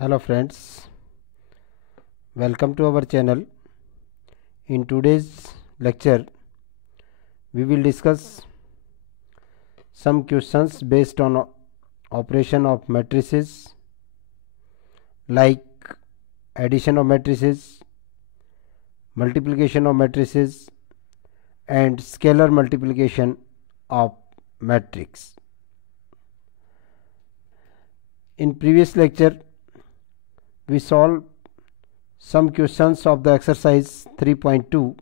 Hello friends, welcome to our channel. In today's lecture we will discuss some questions based on operation of matrices like addition of matrices, multiplication of matrices and scalar multiplication of matrix. In previous lecture we solved some questions of the exercise 3.2.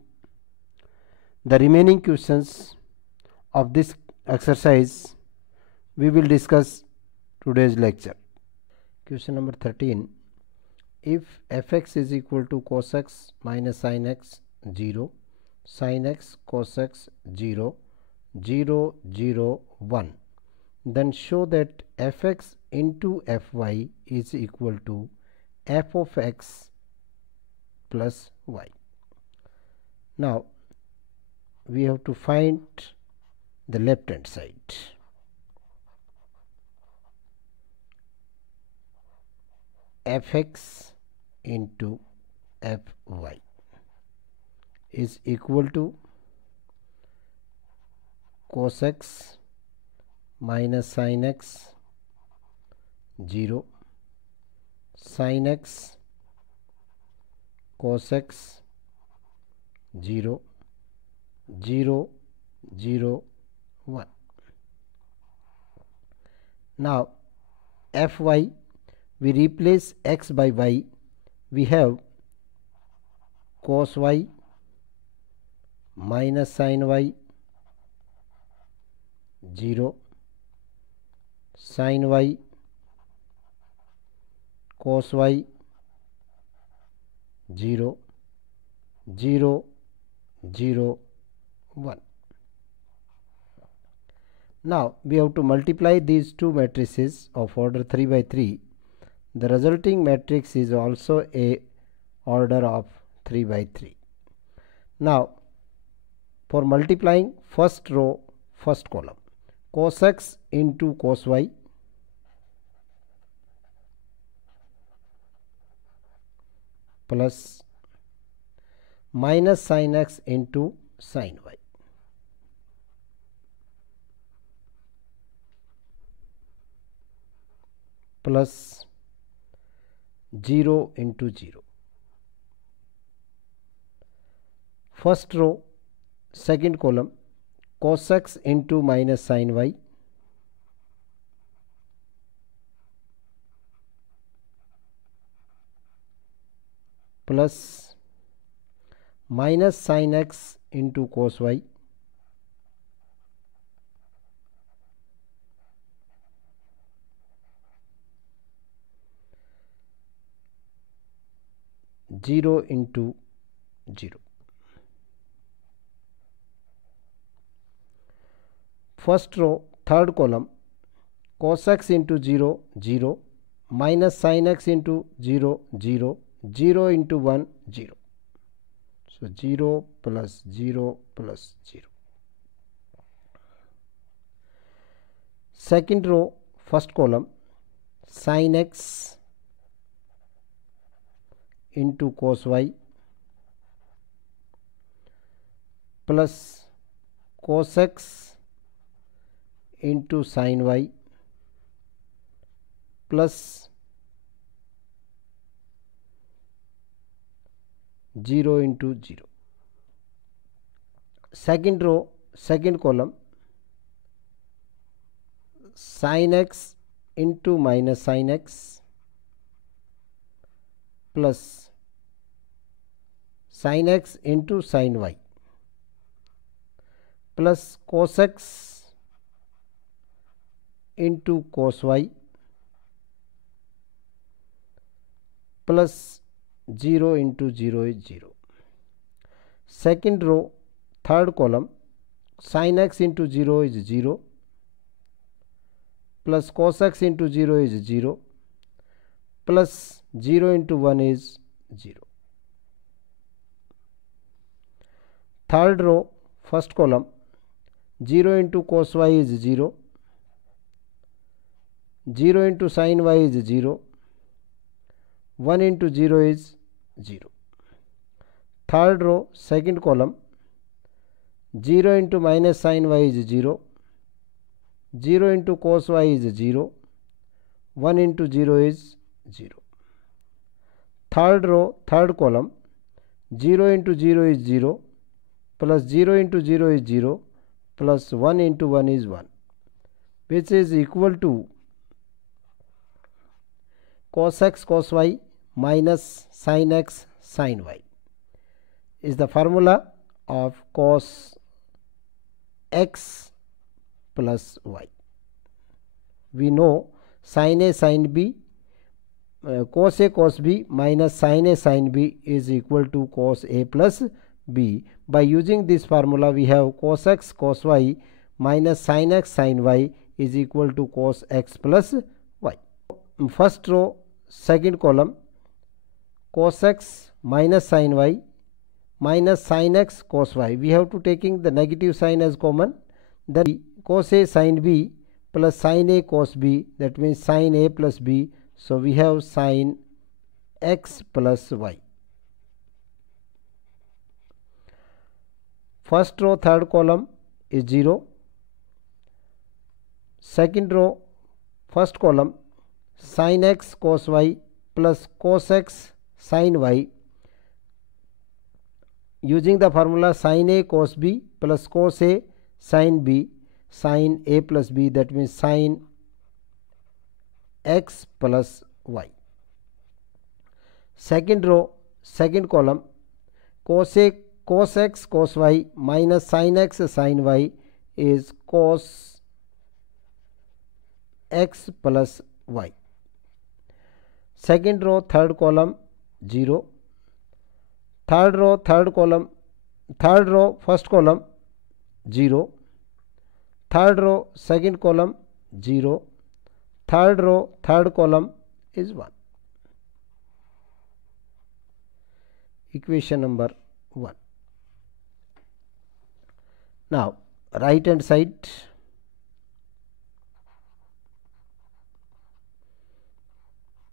The remaining questions of this exercise we will discuss today's lecture. Question number 13. If fx is equal to cos x minus sin x 0, sin x cos x 0, 0, 0, 1, then show that fx into fy is equal to f of x plus y. Now we have to find the left hand side. Fx into fy is equal to cos x minus sin x 0, sin x cos x 0, 0, 0, 1. Now fy, we replace x by y, we have cos y minus sin y 0, sin y cos y 0, 0, 0, 1. Now we have to multiply these two matrices of order 3 by 3. The resulting matrix is also a order of 3 by 3. Now for multiplying first row, first column, cos x into cos y plus minus sin x into sin y plus 0 into 0. First row, second column, cos x into minus sin y plus minus sin x into cos y zero into 0. First row, third column, cos x into 0, 0, minus sin x into 0, 0, 0 into 1, 0. So 0 plus 0 plus 0. Second row, first column, sin x into cos y plus cos x into sin y plus 0 into 0. Second row, second column, sin x into minus sin x plus sin x into sin y plus cos x into cos y plus 0 into 0 is 0. Second row, third column, sin x into 0 is 0 plus cos x into 0 is 0 plus 0 into 1 is 0. Third row, first column, 0 into cos y is 0, 0 into sin y is 0 1 into 0 is 0. Third row, second column, 0 into minus sin y is 0, 0 into cos y is 0, 1 into 0 is 0. Third row, third column, 0 into 0 is 0, plus 0 into 0 is 0, plus 1 into 1 is 1, which is equal to cos x cos y minus sin x sin y, is the formula of cos x plus y. We know sin a sin b, cos a cos b minus sin a sin b is equal to cos a plus b. By using this formula, we have cos x cos y minus sin x sin y is equal to cos x plus y. First row, second column, cos x minus sin y minus sin x cos y. We have to taking the negative sign as common. Then cos a sin b plus sin a cos b, that means sin a plus b. So we have sin x plus y. First row, third column is 0. Second row, first column, sin x cos y plus cos x sin y, using the formula sin a cos b plus cos a sin b, sin a plus b, that means sin x plus y. Second row, second column, cos x cos y minus sin x sin y is cos x plus y. Second row, third column, 0. Third row, third column, third row, first column, 0. Third row, second column, 0. Third row, third column is 1. Equation number 1. Now, right hand side,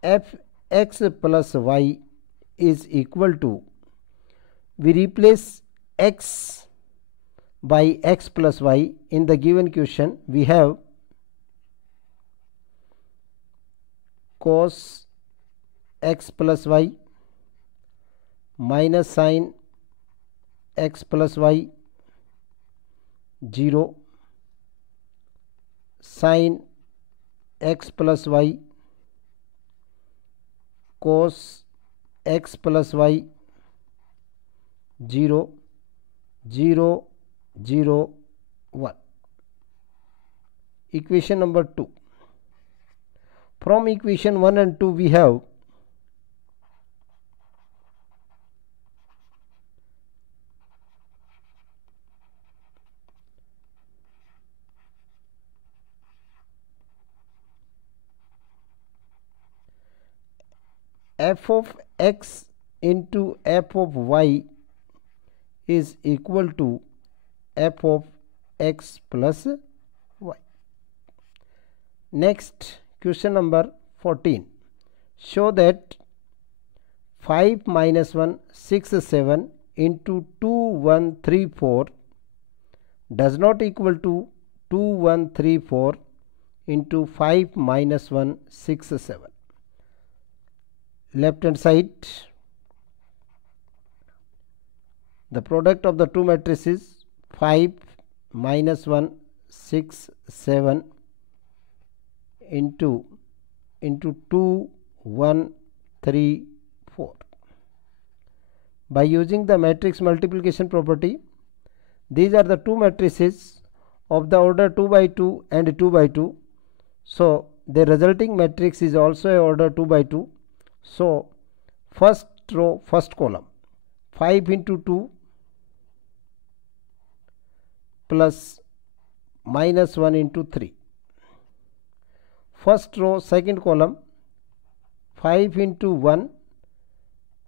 fx plus y is equal to, we replace x by x plus y. In the given question, we have cos x plus y minus sin x plus y 0, sin x plus y cos x plus y 0, 0, 0, 1. Equation number 2. From equation 1 and 2 we have f of x into f of y is equal to f of x plus y. Next, question number 14. Show that 5 minus 1 6 7 into 2 1 3 4 does not equal to 2 1 3 4 into 5 minus 1 6 7. Left hand side, the product of the two matrices 5 minus 1 6 7 into 2 1 3 4. By using the matrix multiplication property, these are the two matrices of the order 2 by 2 and 2 by 2. So the resulting matrix is also a order 2 by 2. So first row, first column, 5 into 2 plus minus 1 into 3. First row, second column, 5 into 1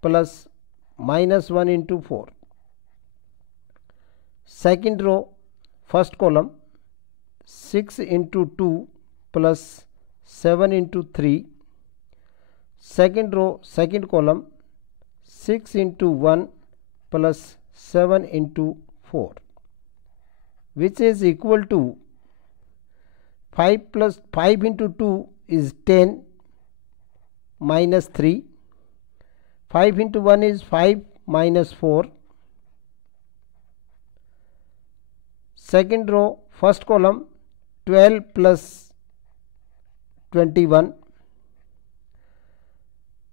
plus minus 1 into 4. Second row, first column, 6 into 2 plus 7 into 3. second row second column 6 into 1 plus 7 into 4, which is equal to 5 plus 5 into 2 is 10 minus 3, 5 into 1 is 5 minus 4. Second row first column 12 plus 21,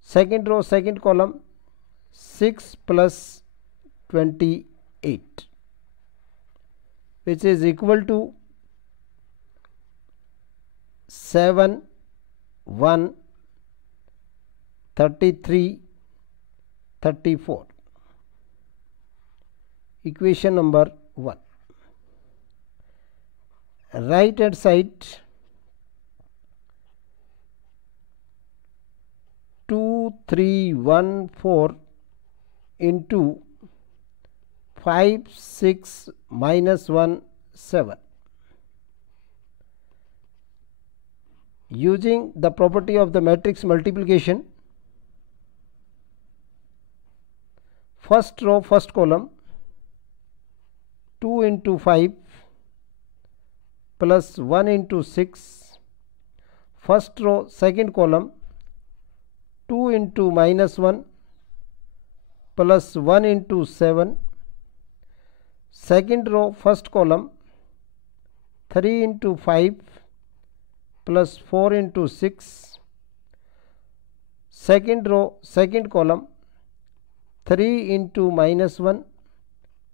second row second column 6 plus 28, which is equal to 7 1 33 34. Equation number 1. Right hand side 2314 into 5 6 minus 1 7. Using the property of the matrix multiplication, first row first column 2 into 5 plus 1 into 6, first row second column 2 into minus 1 plus 1 into 7, second row first column 3 into 5 plus 4 into 6, second row second column 3 into minus 1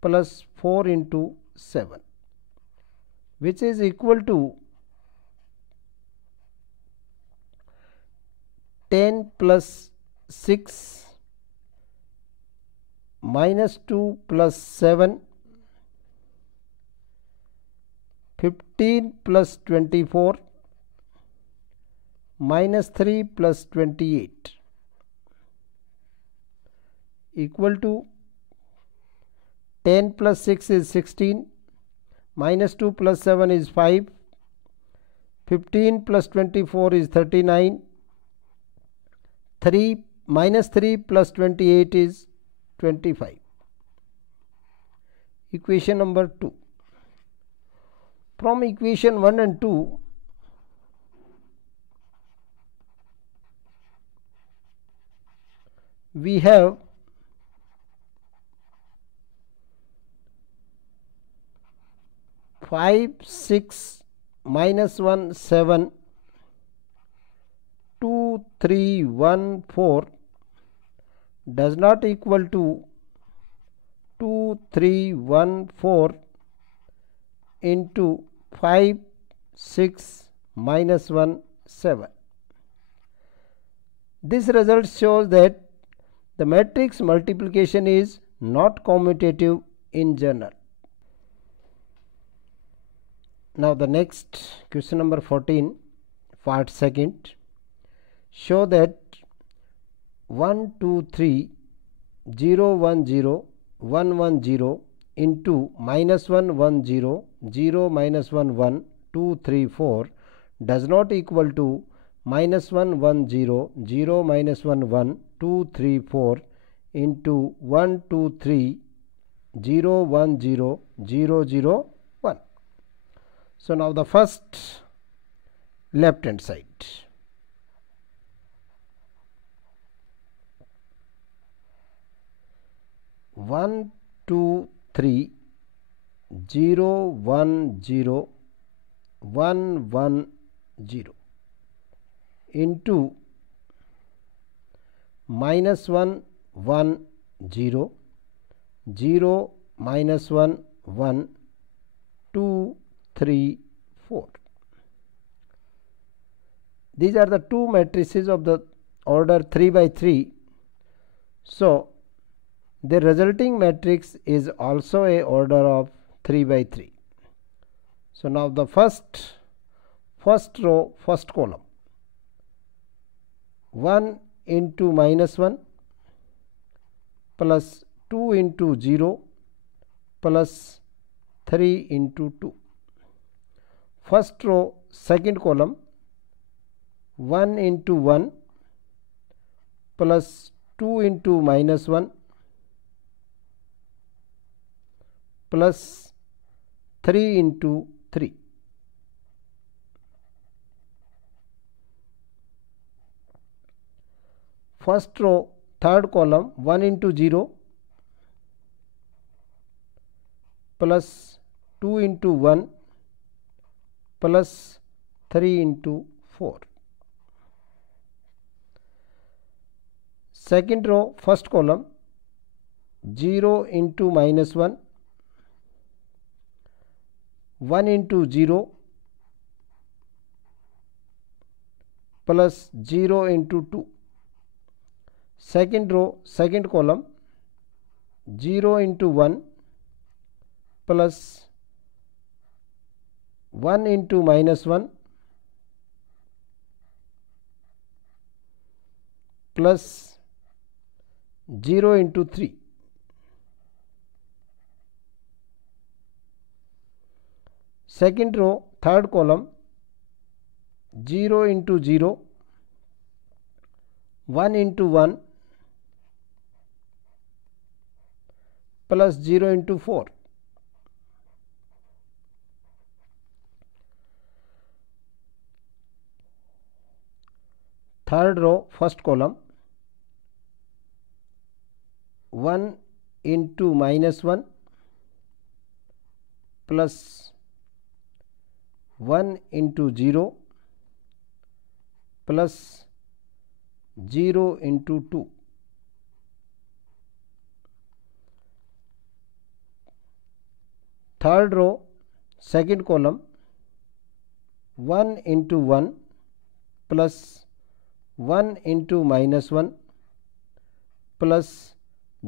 plus 4 into 7, which is equal to 10 plus 6 minus 2 plus 7, 15 plus 24 minus 3 plus 28 equal to 10 plus 6 is 16, minus 2 plus 7 is 5, 15 plus 24 is 39, 3 minus 3 plus 28 is 25. Equation number 2. From equation 1 and 2, we have five 6 minus 1 7, 2 3 1 4 does not equal to 2 3 1 4 into 5 6 minus 1 7. This result shows that the matrix multiplication is not commutative in general. Now the next question number 14, part second, show that 1 2 3 0 1 0 1 1 0 into minus 1 1 0 0 minus 1 1 2 3 4 does not equal to minus 1 1 0 0 minus 1 1 2 3 4 into 1 2 3 0 1 0 0 0 1. So now the first left hand side. One, 2, 3, 0, 1, 0, 1, 1, 0 into minus 1, 1, 0, 0, minus 1, 1, 2, 3, 4. These are the two matrices of the order 3 by 3. So the resulting matrix is also a order of 3 by 3. So now the first row first column 1 into minus 1 plus 2 into 0 plus 3 into 2. First row second column 1 into 1 plus 2 into minus 1 plus 3 into 3. First row, third column, 1 into 0 plus 2 into 1 plus 3 into 4. Second row, first column, 0 into minus 1, 1 into 0 plus 0 into 2. Second row, second column, 0 into 1 plus 1 into minus 1 plus 0 into 3. Second row, third column, 0 into 0, 1 into 1 plus 0 into 4. Third row, first column, 1 into minus 1 plus 1 into 0 plus 0 into 2. Third row, second column, 1 into 1 plus 1 into minus 1 plus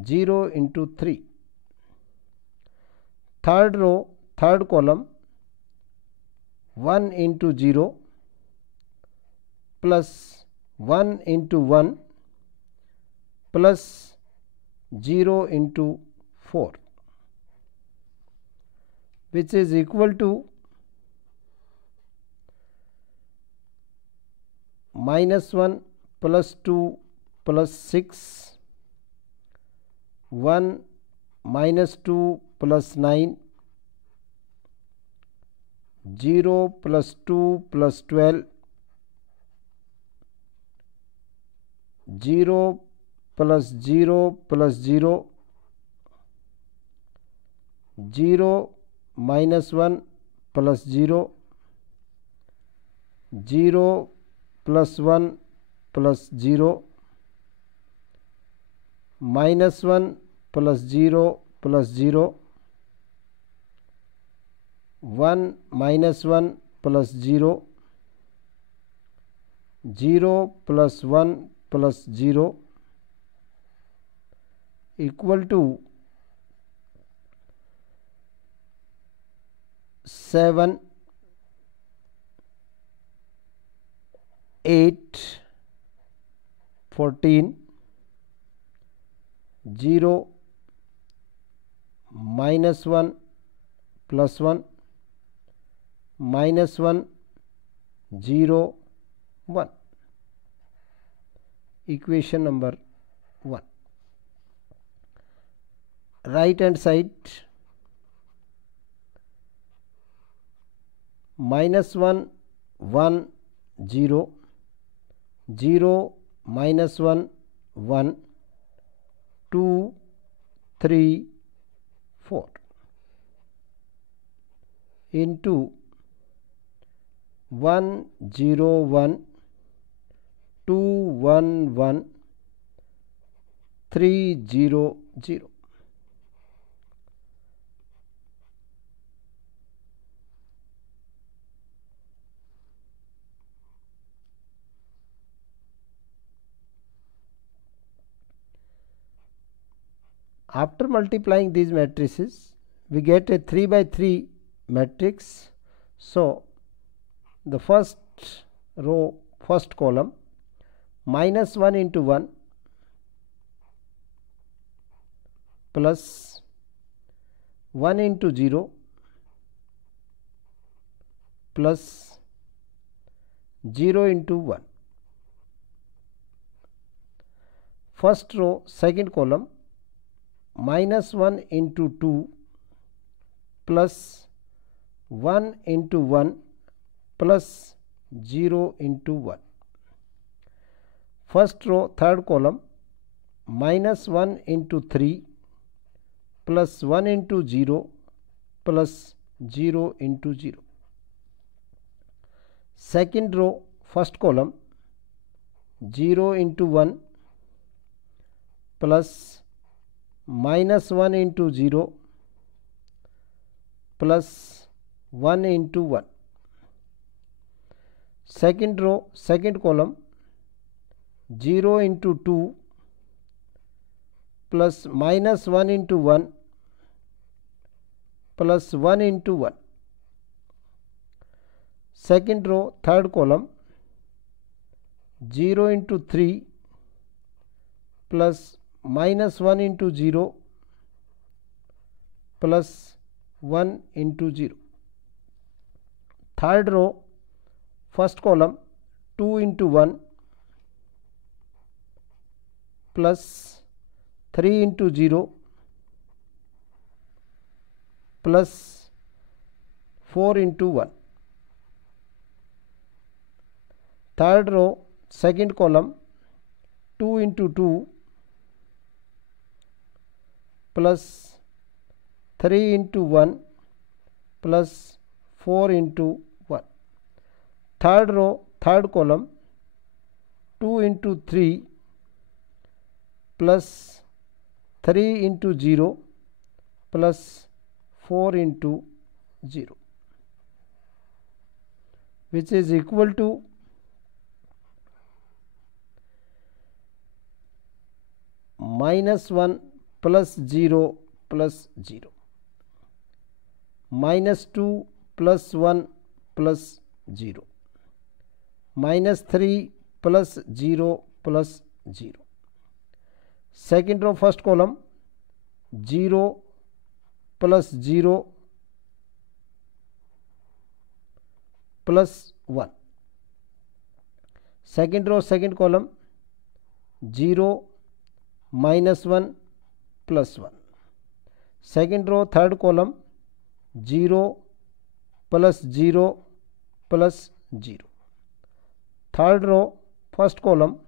0 into 3. Third row, third column, 1 into 0 plus 1 into 1 plus 0 into 4, which is equal to minus 1 plus 2 plus 6, 1 minus 2 plus 9, 0 plus 2 plus 12, 0 plus 0 plus 0, 0 minus 1 plus 0, 0 plus 1 plus 0, minus 1 plus 0 plus 0, 1 minus 1 plus 0, 0 plus 1 plus 0 equal to 7, 8, 14, 0, minus 1 plus 1, minus 1, 0, 1. Equation number 1. Right hand side, minus 1, 1, 0, 0 minus 1, 1, 2, 3, 4 into 1, 0, 1, 2, 1, 1, 3, 0, 0. After multiplying these matrices, we get a 3 by 3 matrix. So, the first row, first column, minus 1 into 1 plus 1 into 0 plus 0 into 1. first row second column minus 1 into 2 plus 1 into 1 plus 0 into 1. First row third column minus 1 into 3 plus 1 into 0 plus 0 into 0. Second row first column 0 into 1 plus minus 1 into 0 plus 1 into 1. Second row second column 0 into 2 plus minus 1 into 1 plus 1 into 1. Second row third column 0 into 3 plus minus 1 into 0 plus 1 into 0. Third row first column 2 into 1 plus 3 into 0 plus 4 into 1. Third row second column 2 into 2 plus 3 into 1 plus 4 into 1. Third row third column 2 into 3 plus 3 into 0 plus 4 into 0, which is equal to minus 1 plus 0 plus 0, minus 2 plus 1 plus 0, minus 3 plus 0 plus 0. Second row first column 0 plus 0 plus 1. Second row second column 0 minus 1 plus 1. Second row third column 0 plus 0 plus 0. Third row first column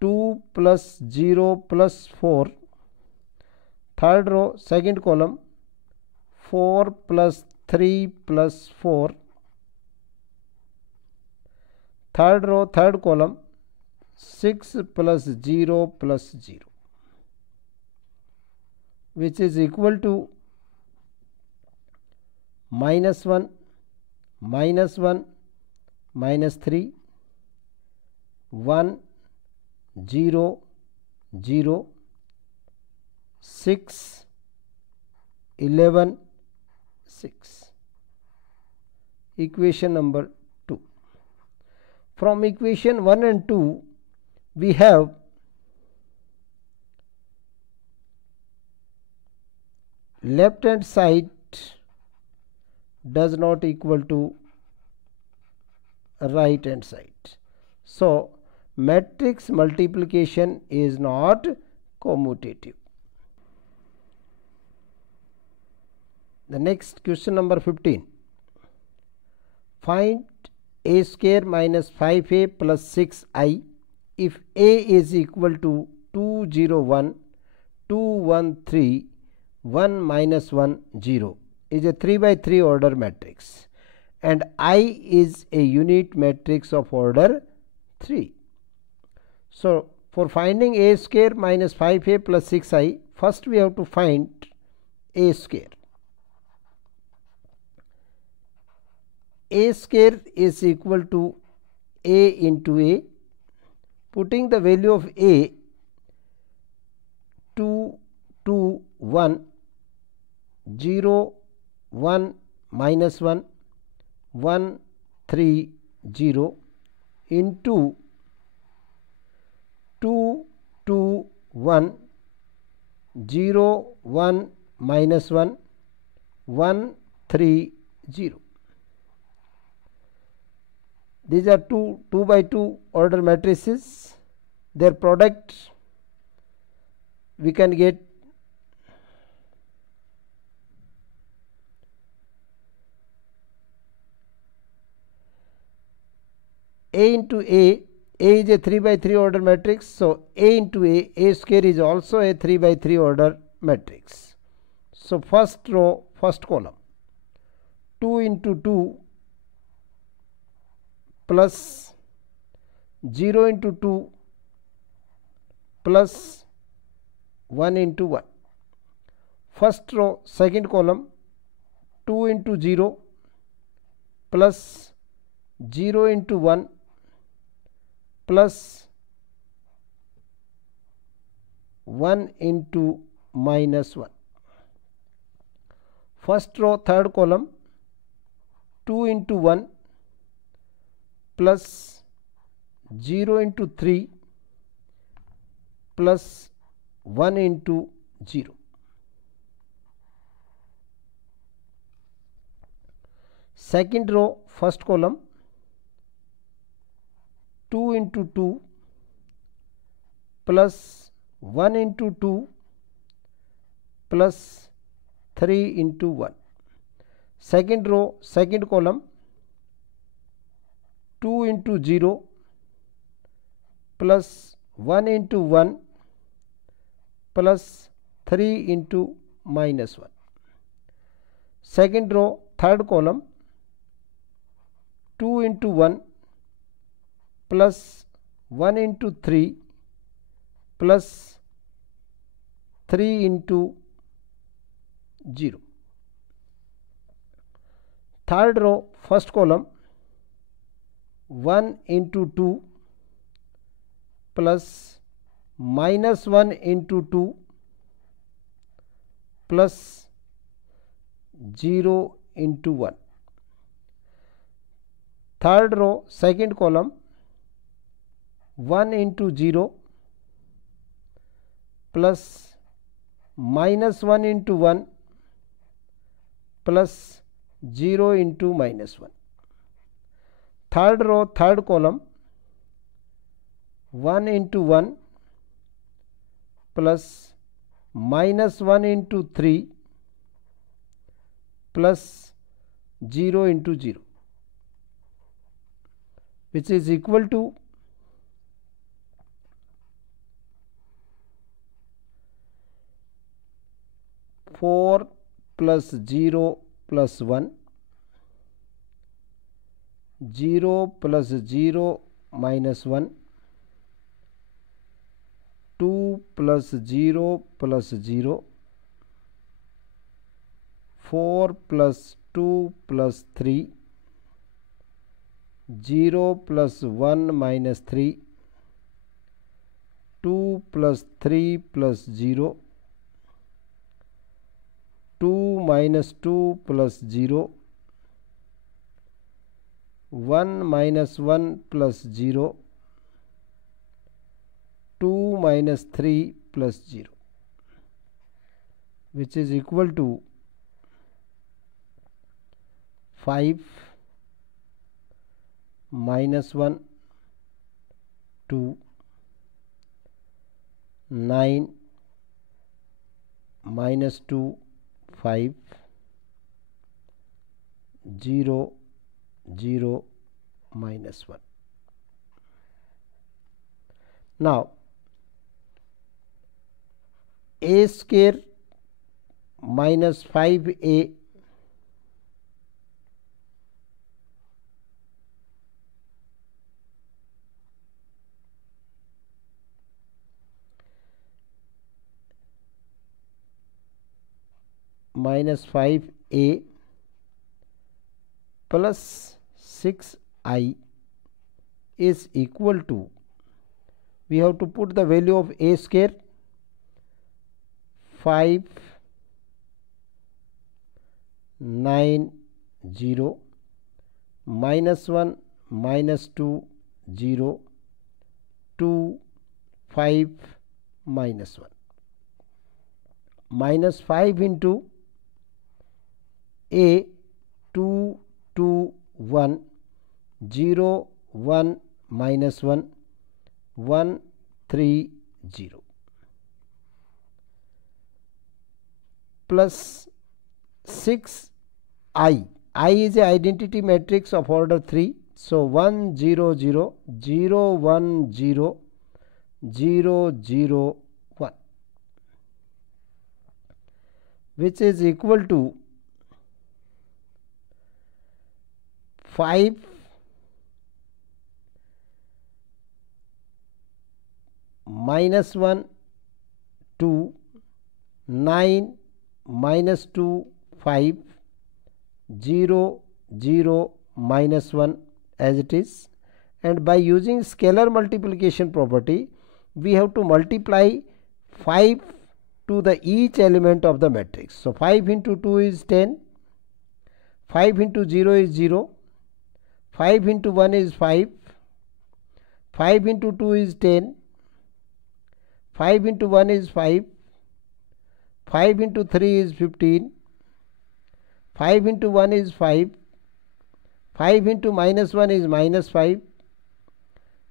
2 plus 0 plus 4. Third row second column 4 plus 3 plus 4. Third row third column 6 plus 0 plus 0, which is equal to minus 1 minus 1 minus 3 1 0 0 6 11 6. Equation number 2. From equation 1 and 2 we have left hand side does not equal to right hand side. So matrix multiplication is not commutative. The next question number 15. Find a square minus 5a plus 6i if a is equal to 2 0 1 2 1 3 1 minus 1 0 is a 3 by 3 order matrix and I is a unit matrix of order 3. So for finding a square minus 5a plus 6i, first we have to find a square. A square is equal to a into a. Putting the value of a 2 2 1 0 1 minus 1 1 3 0 into 2 2 1 0 1 minus 1 1 3 0. These are two by two order matrices. their product we can get A into A is a 3 by 3 order matrix. So, A into A square is also a 3 by 3 order matrix. So, first row, first column, 2 into 2 plus 0 into 2 plus 1 into 1. First row, second column, 2 into 0 plus 0 into 1 plus 1 into minus 1. First row, third column, 2 into 1 plus 0 into 3 plus 1 into 0. Second row, first column, 2 into 2 plus 1 into 2 plus 3 into 1. Second row, second column, 2 into 0 plus 1 into 1 plus 3 into minus 1. Second row, third column, 2 into 1 plus 1 into 3 plus 3 into 0. Third row, first column, 1 into 2 plus minus 1 into 2 plus 0 into 1. Third row, second column, 1 into 0 plus minus 1 into 1 plus 0 into minus 1. Third row, third column, 1 into 1 plus minus 1 into 3 plus 0 into 0, which is equal to 4 plus 0 plus 1, 0 plus 0 minus 1, 2 plus 0 plus 0, 4 plus 2 plus 3, 0 plus 1 minus 3, 2 plus 3 plus 0, 2 minus 2 plus 0, 1 minus 1 plus 0, 2 minus 3 plus 0, which is equal to 5 minus 1 2, 9 minus 2 5, 0 0 minus 1. Now, a square minus 5a minus 5a plus 6i is equal to, we have to put the value of a square, 5 9 0 minus 1 minus 2 0 2 5 minus 1 minus 5 into a 2 2 1 0 1 minus 1 1 3 0 plus 6 I. I is a identity matrix of order 3. So 1 0 0 0 1 0 0 0 1, which is equal to 5 minus 1 2 9 minus 2 5 0 0 minus 1 as it is, and by using scalar multiplication property we have to multiply 5 to the each element of the matrix. So 5 into 2 is 10, 5 into 0 is 0, 5 into 1 is 5, 5 into 2 is 10, 5 into 1 is 5, 5 into 3 is 15, 5 into 1 is 5, 5 into minus 1 is minus 5,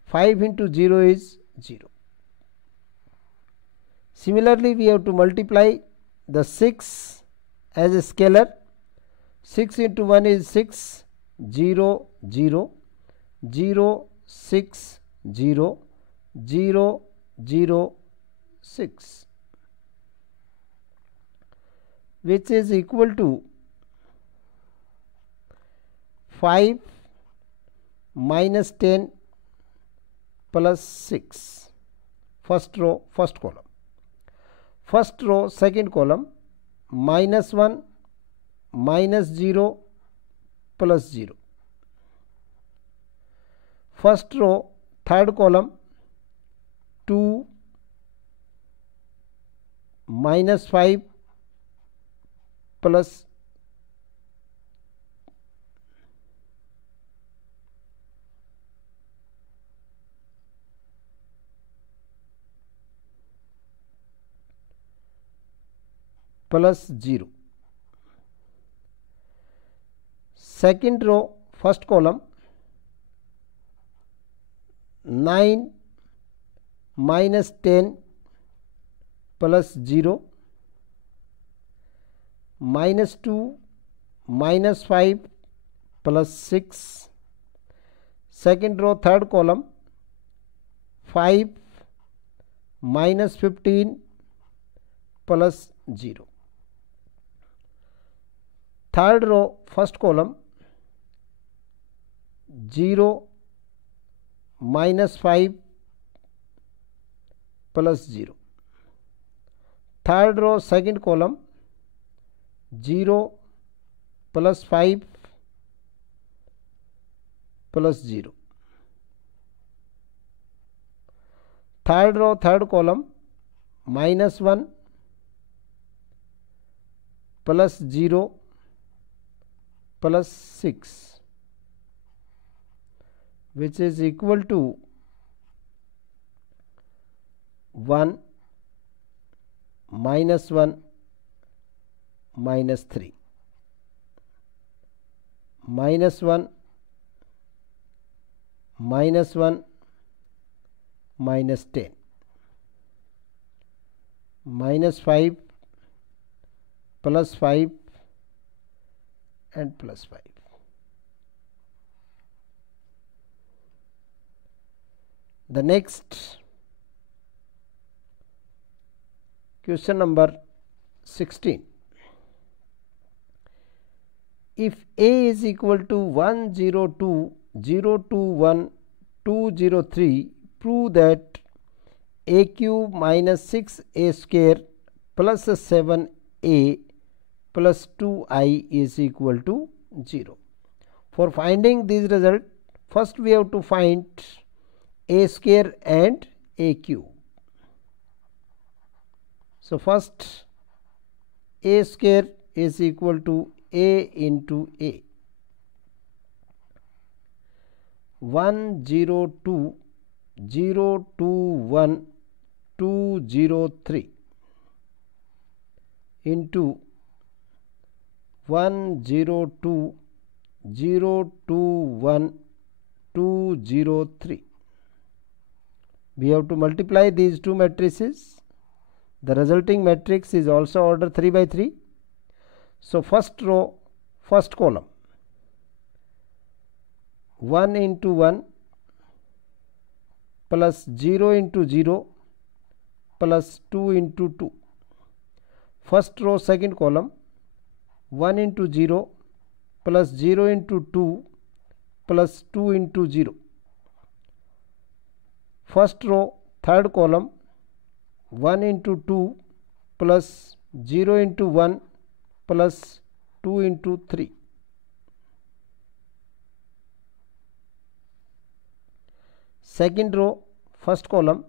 5 into 0 is 0. Similarly, we have to multiply the 6 as a scalar. 6 into 1 is 6, 0 0 0 6 0 0 0 6, which is equal to 5 minus 10 plus 6. First row, first column. First row, second column, minus 1 minus 0 plus 0. First row, third column, 2 minus 5 plus 0. Second row, first column, 9 minus 10 plus 0, minus 2 minus 5 plus 6. Second row, third column, 5 minus 15 plus 0. Third row, first column, 0 minus 5 plus 0. Third row, second column, 0 plus 5 plus 0. Third row, third column, minus 1 plus 0 plus 6, which is equal to 1 minus 1 minus 3, minus 1 minus 1 minus 10, minus 5 plus 5 and plus 5. The next question number 16. If A is equal to 102, 021, 203, prove that A cube minus 6A square plus 7A plus 2I is equal to 0. For finding this result, first we have to find A square and A cube. So first, A square is equal to A into A. 102, 021, 203 into 102, 021, 203, We have to multiply these two matrices. The resulting matrix is also order 3 by 3. So first row, first column, 1 into 1 plus 0 into 0 plus 2 into 2. First row, second column, 1 into 0 plus 0 into 2 plus 2 into 0. First row, third column, 1 into 2 plus 0 into 1 plus 2 into 3. Second row, first column,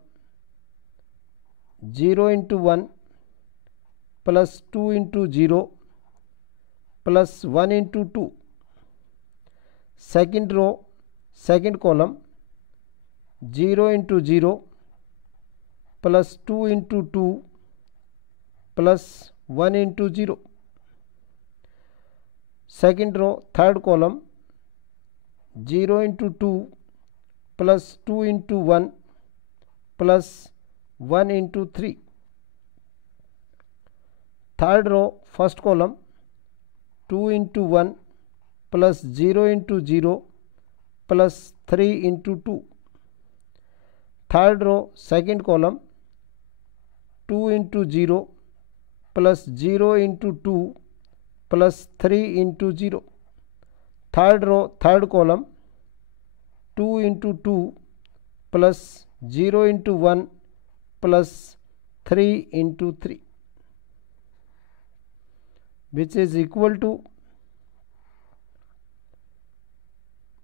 0 into 1 plus 2 into 0 plus 1 into 2. Second row, second column, 0 into 0 plus 2 into 2 plus 1 into 0. Second row, third column, 0 into 2 plus 2 into 1 plus 1 into 3. Third row, first column, 2 into 1 plus 0 into 0 plus 3 into 2. Third row, second column, 2 into 0 plus 0 into 2 plus 3 into 0. Third row, third column, 2 into 2 plus 0 into 1 plus 3 into 3, which is equal to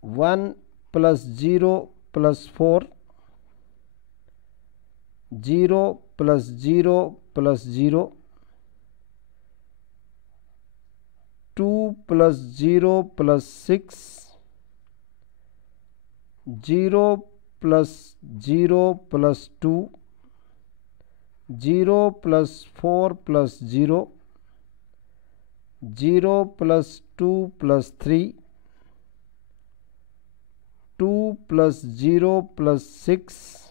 1 plus 0 plus 4, 0 plus 0 plus 0, 2 plus 0 plus 6, 0 plus 0 plus 2, 0 plus 4 plus 0, 0 plus 2 plus 3, 2 plus 0 plus 6,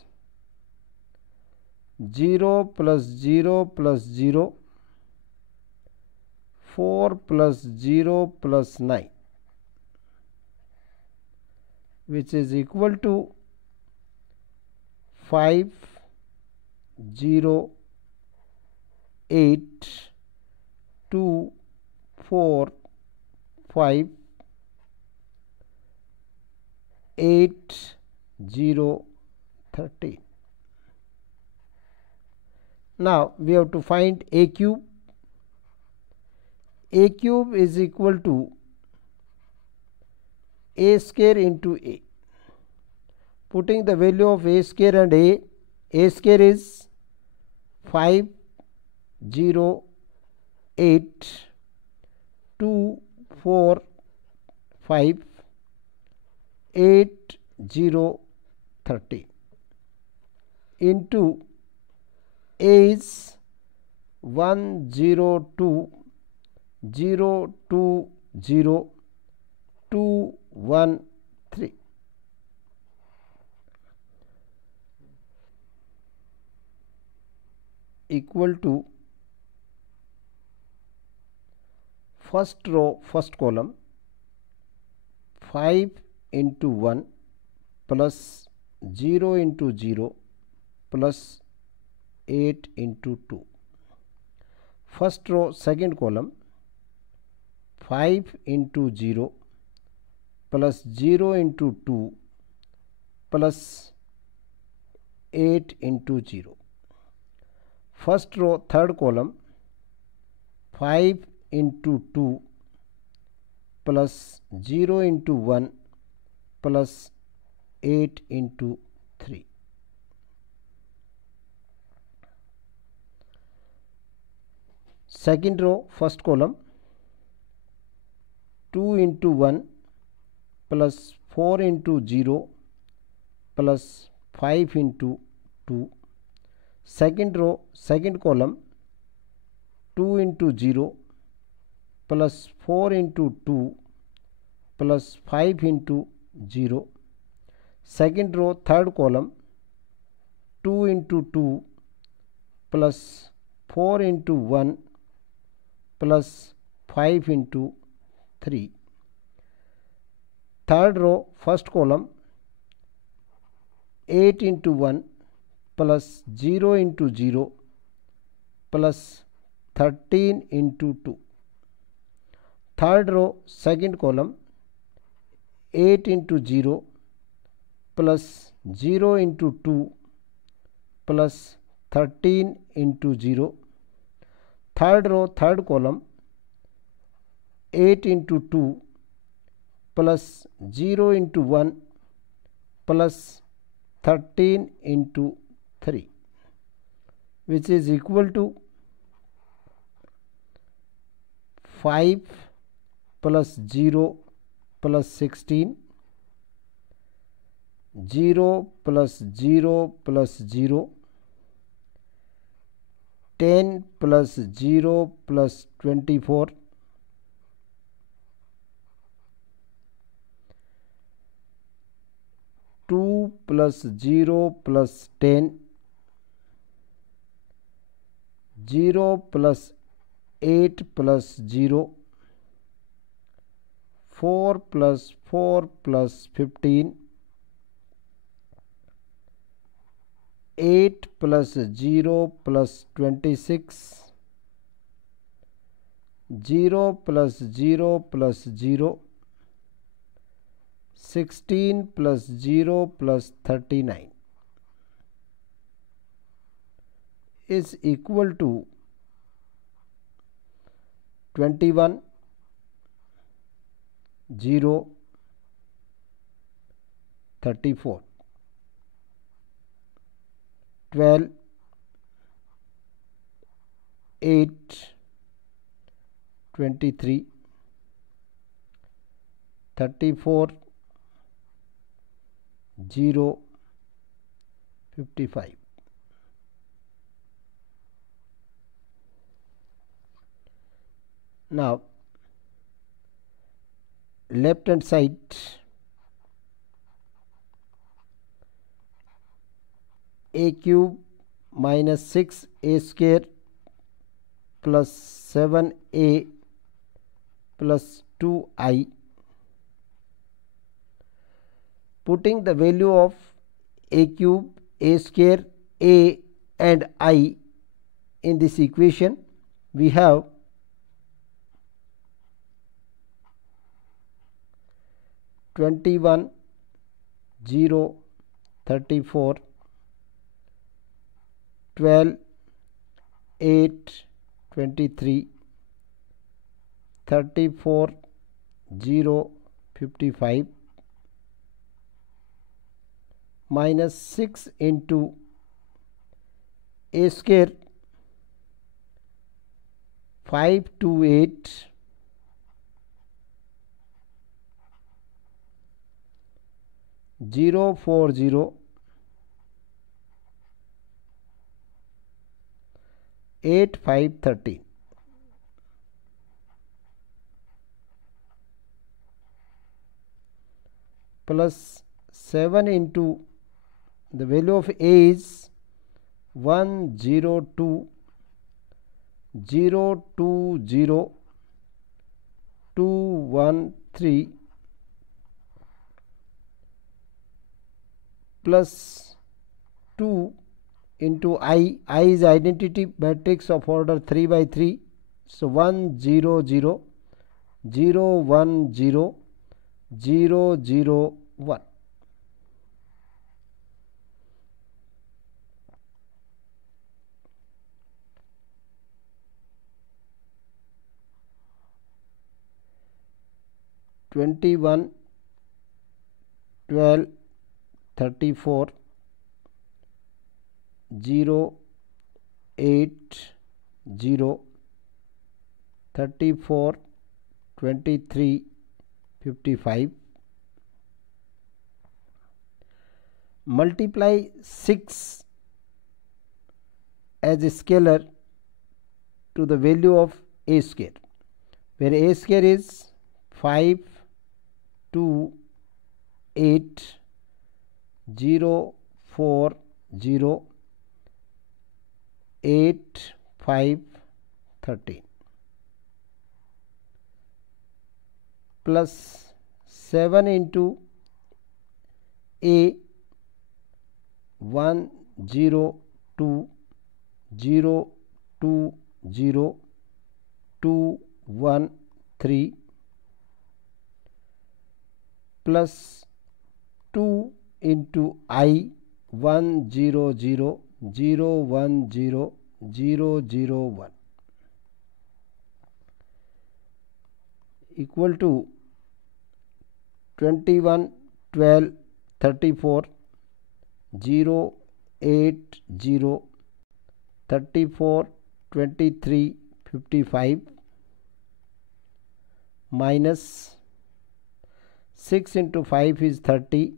0 plus 0 plus 0, 4 plus 0 plus 9, which is equal to 5, 0, 8, 2, 4, 5, 8, 0, 13. Now we have to find a cube. A cube is equal to a square into a. Putting the value of a square and a square is 5, 0, 8, 2, 4, 5, 8, 0, 13 into a is 1, 0, 2, 0, 2, 0, 2, 1, 3. Equal to first row, first column, 5 into 1 plus 0 into 0 plus 8 into 2. First row, second column, 5 into 0 plus 0 into 2 plus 8 into 0. First row, third column, 5 into 2 plus 0 into 1 plus 8 into 3. Second row, first column, 2 into 1 plus 4 into 0 plus 5 into 2. Second row, second column, 2 into 0 plus 4 into 2 plus 5 into 0. Second row, third column, 2 into 2 plus 4 into 1 plus 5 into 3. Third row, first column, 8 into 1 plus 0 into 0 plus 13 into 2. Third row, second column, 8 into 0 plus 0 into 2 plus 13 into 0. Third row, third column, 8 into 2 plus 0 into 1 plus 13 into 3, which is equal to 5 plus 0 plus 16, 0 plus 0 plus 0, 10 plus 0 plus 24, 2 plus 0 plus 10, 0 plus 8 plus 0, 4 plus 4 plus 15, 8 plus 0 plus 26, 0 plus 0 plus 0, 16 plus 0 plus 39 is equal to 21, 0, 34, 12, 8, 23, 34, 0, 55. Now left hand side, a cube minus 6a square plus 7a plus 2i. Putting the value of a cube, a square, a and I in this equation, we have 21, 0, 34, 12, 8, 23, 34, 0, 55, minus 6 into a square, 5 to 8, 0, 4, 0, 8, 5, 13. Plus 7 into the value of a is 1, 0, 2, 0, 2, 0, 2, 1, 3, plus 2 into I is identity matrix of order 3 by 3. So 1, 0, 0, 0, 1, 0, 0, 0, 1. (21), 12, 34, 0, 8, 0, 34, 23, 55. Multiply 6 as a scalar to the value of a square, where a square is 5, 2, 8, 0, 4, 0, 8, 5, 13 plus 7 into A 1 0 2 0 2 0 2 1 3 plus 2 into I 1 0 0 0 1 0 0 0 1 equal to 21 12 34 0 8 0 34 23 55 minus 6 into 5 is 30,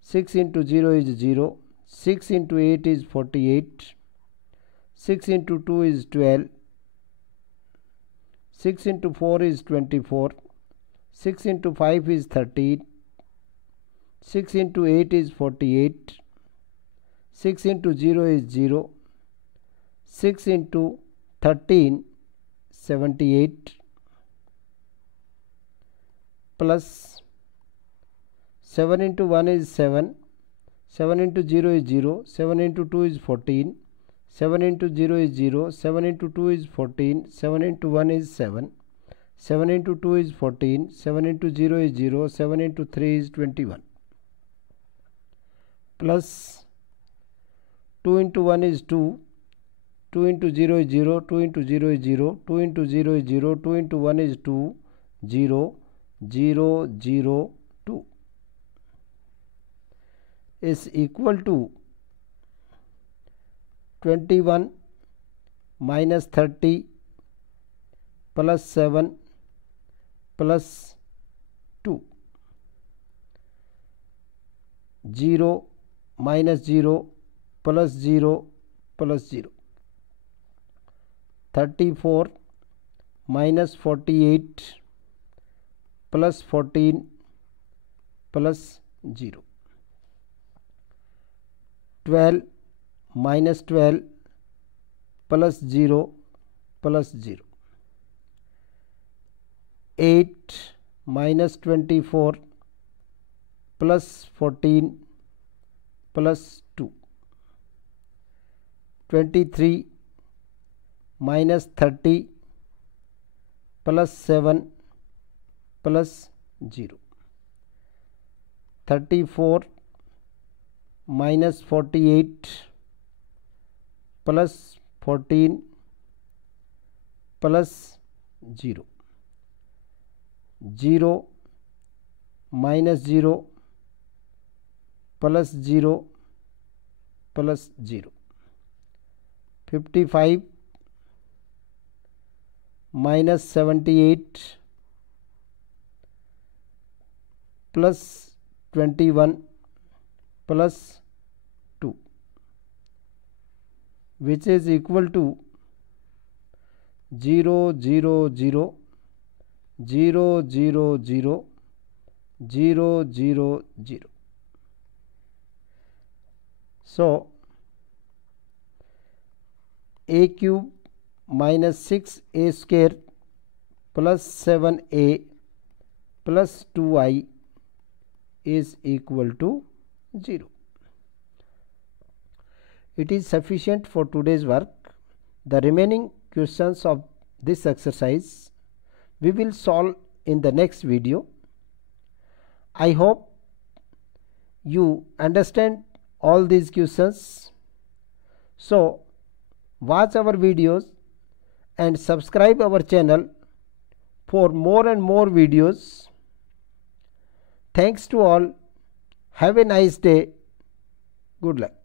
6 into 0 is 0, 6 into 8 is 48, 6 into 2 is 12, 6 into 4 is 24, 6 into 5 is 13, 6 into 8 is 48, 6 into 0 is 0, 6 into 13 78 plus 7 into 1 is 7, 7 into 0 is 0, 7 into 2 is 14, 7 into 0 is 0, 7 into 2 is 14, 7 into 1 is 7, 7 into 2 is 14, 7 into 0 is 0, 7 into 3 is 21 plus 2 into 1 is 2, 2 into 0 is 0, 2 into 0 is 0, 2 into 0 is 0, 2 into 1 is 2, 0, 0, 0, 2 is equal to 21 minus 30 plus 7 plus 2, 0 minus 0 plus 0 plus 0, 34 minus 48 plus 14 plus 0, 12 minus 12 plus 0 plus 0, 8 minus 24 plus 14 plus 2, 23 minus 30 plus 7 plus 0, 34 minus 48 plus 14 plus 0, 0 minus 0 plus 0 plus 0, 55 minus 78 plus 21 plus 2, which is equal to 0 0 0 0 0 0 0 0 0. So a cube minus 6a square plus 7a plus 2i is equal to 0. It is sufficient for today's work. The remaining questions of this exercise we will solve in the next video. I hope you understand all these questions. So watch our videos and subscribe our channel for more and more videos. Thanks to all. Have a nice day. Good luck.